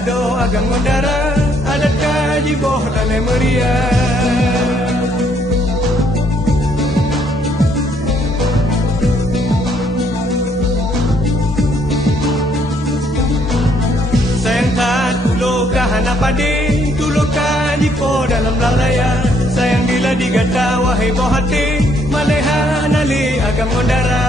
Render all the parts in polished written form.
ado agang mandara adat kaji boh dale meriah. Sayang tak tulo kahana padi tulo kaji po dalam lalaya. Sayang bila digata wahai boh hati maleha nali agang mandara.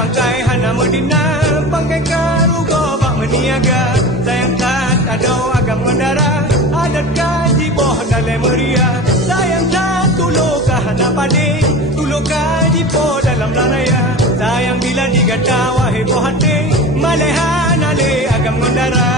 Pangkai hana medina, pangkai karugo bak meniaga. Sayang tak ado agam mendara, adat kaji boh dale meriah. Sayang tak tulo kahana padi, tulo kaji po dalam lanaya. Sayang bila digata wahai boh hati, maleha nale agam mendara.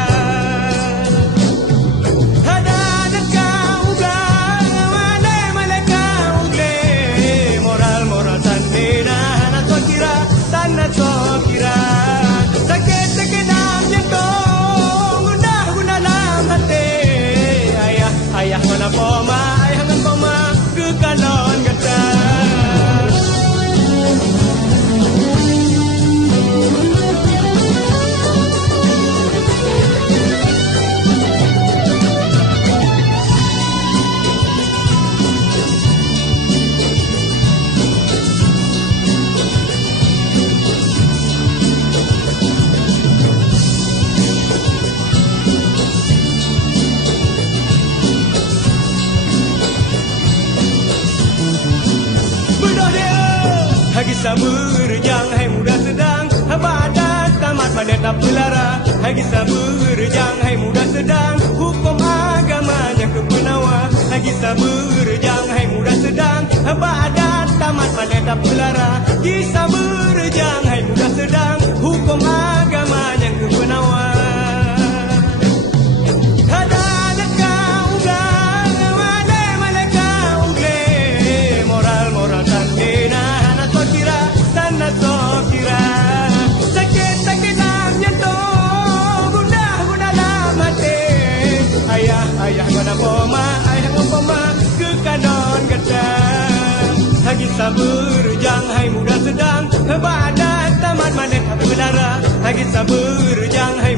Hagi sabar jang hai muda sedang haba adat tamat madet apelara. Hagi sabar jang hai muda sedang hukum agamanya kepenawa. Hagi sabar jang hai muda sedang haba adat tamat madet apelara. Hagi sabar jang hai muda sedang hukum agamanya kepenawa. Ayah guna poma, ayah ngopoma ke kanon gedang. Hagi sabar jang hai muda sedang heba adat tamat manet apelara. Hagi sabar jang hai